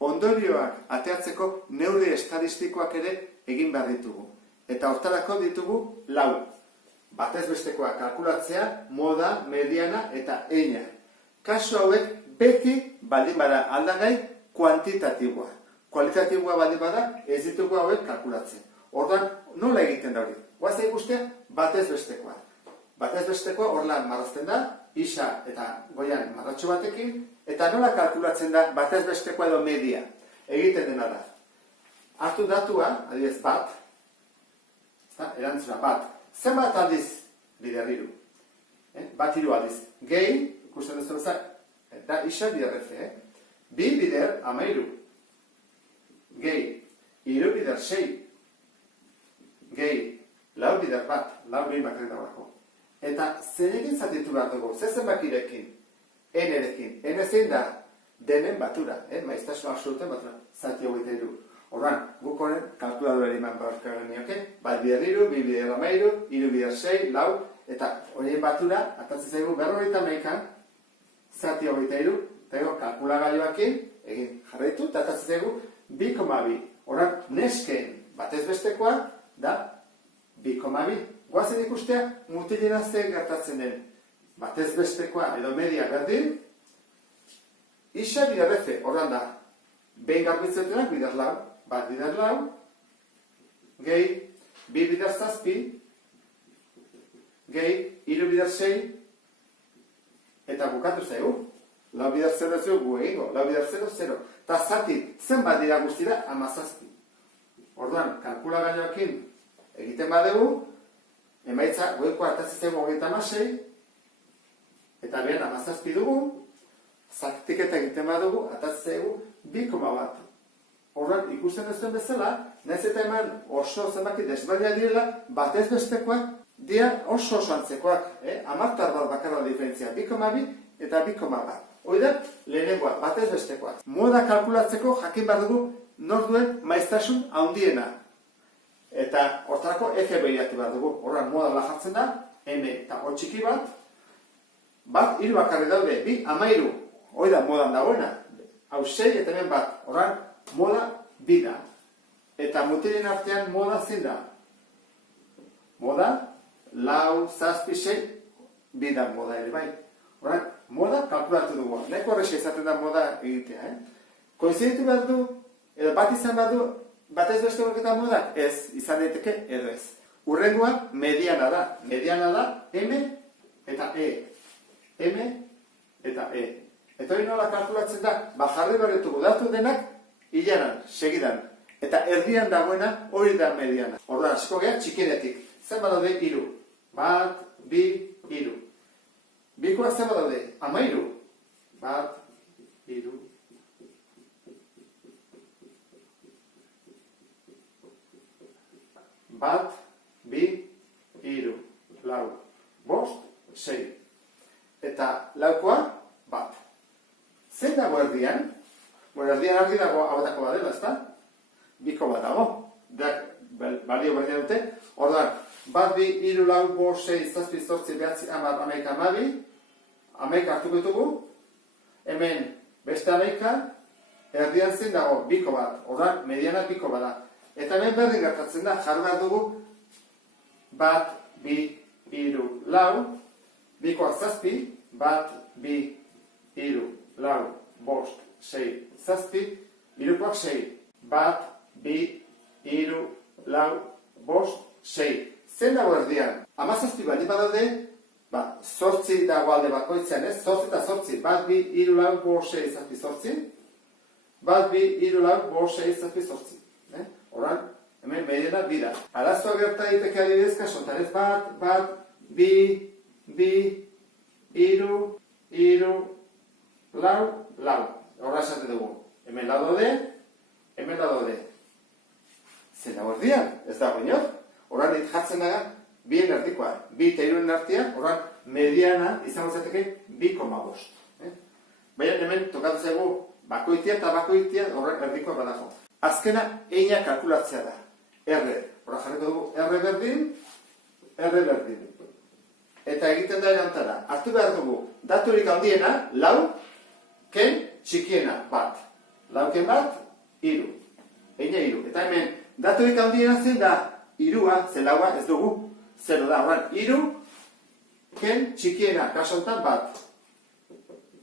ondorioak ateatzeko neurri estadistikoak ere egin behar ditugu. Eta hortarako ditugu 4. Batez bestekoa kalkulatzea, moda, mediana eta eina. Kasu hauek beti baldin bada aldagai kuantitatiboa. Kualitatiboa baldin bada ez ditugu hauek kalkulatzen. Orduan, nola egiten da hori? Goazen ikustea batez bestekoa. Batez bestekoa horrela marrazten da, isa eta goian marratxo batekin, eta nola kalkulatzen da batez bestekoa edo media. Egiten dena da. Hartu datua, adibidez bat, erantzuna bat. Zenbat aldiz bider 3? Bat 3 aldiz. Gehi, ikusten duzu bezak, da isa bider F. 2 bider 13. Gehi, 3 bider 6. Gehi, 4 bider bat, 4 behin bakarrik dagoako. Eta zerekin zatitu behar dugu, ze zenbakirekin, n-erekin. N zein da denen batura, maiztasun absoluten batura, zati 23. Horran, guk honen kalkuladora eman barkaren nioke, bat bider 3, 2 bider 13, 3 bider 6, 4, eta horien batura, atatzen zaigu 51, zati 23, eta kalkulagailuakin, egin jarraitu, eta atatzen zaigu 2,2. Horran, nesken batez bestekoa da 2,2. Goazen ikustea, mutilera ze gertatzen den batez bestekoa edo media berdin, isa bider F, horran da, behin garbitzeutenak bider 4, bat bider 4, gehi, 2 bider 7, gehi, 3 bider 6, eta bukatu zaigu. 4 bider 0 ez dugu egingo, 4 bider 0, 0. Eta zati, zenbat dira guztira, 17. Orduan, kalkulagailuakin egiten badegu, emaitza, goiko hartatzen zaigu 36, eta behan 17 dugu, zaktiketa egiten badugu, atatzen zaigu 2,1. Horren, ikusten ez duen bezala, nahiz eta eman oso zenbaki desberdina direla, batez bestekoak dira oso antzekoak. Amartar bat bakarra diferentzia, 2,2 eta 2,1. Hoi da, lehenengoa, batez bestekoak. Moda kalkulatzeko jakin behar dugu nor duen maiztasun handiena. Eta hortarako F behiratu behar dugu. Horren, moda jartzen da, M eta O txiki bat, bat, 3 bakarri daude, 2, 13. Hoi da, modan dagoena. Hau 6 eta hemen bat. Horren, moda 2 da. Eta mutilen artean moda zein da. Moda, 4, 7, 6, 2 da moda ere bai. Horren, moda kalkulatu dugu. Neko horrexe izaten da moda egitea. Koinziditu behar du, edo bat izan behar du, batez beste horreta modak? Ez, izan daiteke edo ez. Hurrengoa, mediana da. Mediana da, M eta E. M eta E. Eta hori nola kalkulatzen da, jarri berretugu datu denak, hilaran, segidan. Eta erdian dagoena hori da mediana. Horda, asko geha, txikienetik. Zer badaude 3. Bat, 2, 3. Bikoa zer badaude? 13. Bat, 3. Bat, 2, 3. 4. 5, 6. Eta laukoa, bat. Zein dago erdian? Bueno, erdian argi dago abatako badela, ezta? 2 bat dago. Balio berdian dute. Orduan, bat, 2, 3, 4, 5, 6, 7, 8, 9, 10, 11, 12. 11 hartu ditugu. Hemen beste 11, erdian zein dago 2 bat. Orduan, mediana 2 bat da. Eta hemen berdin gertatzen da, jarri behar dugu, bat, 2, 3, 4, 2 7, bat, 2, 3, 4, 5, 6, 7, 3 6, bat, 2, 3, 4, 5, 6. Zen dago erdian? 17 bali badaude, 8 dago alde bakoitzean, ez? 8 eta 8, bat, 2, 3, 4, 5, 6, 7, 8, bat, 2, 3, 4, 5, 6, 7, 8. Horan, hemen mediana 2 da. Arazoa gerta diteke adibidez kasotan, ez? Bat, 2, 2, 3, 3, 4. Horra esate dugu. Hemen lado de, hemen lado de. Zer dago erdian? Ez dago inor. Horan, jartzen daga, bien erdikoa. 2 eta 3 artean, horan, mediana izango zateke 2,5. Baina hemen tokatu zaigu bakoitia eta bakoitia horrek erdikoa badago. Azkena, eina kalkulatzea da. R. Horra jarriko dugu, R berdin, R berdin. Eta egiten da erantara. Hartu behar dugu, daturik handiena, 4, ken txikiena, bat. Lauken bat, 3. Eine 3. Eta hemen, daturik handiena zen da, 3a, ze laua ez dugu, 0 da. Orduan, 3, ken txikiena, kaso honetan bat.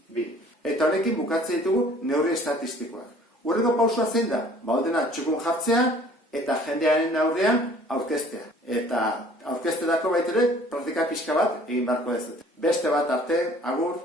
2. Eta honekin bukatzen ditugu neurri estatistikoak. Hurrengo pausua zein da? Baudena txukun jartzea eta jendearen aurrean aurkeztea. Eta aurkezterako baitere praktika pixka bat egin beharko ez dut. Beste bat arte, agur.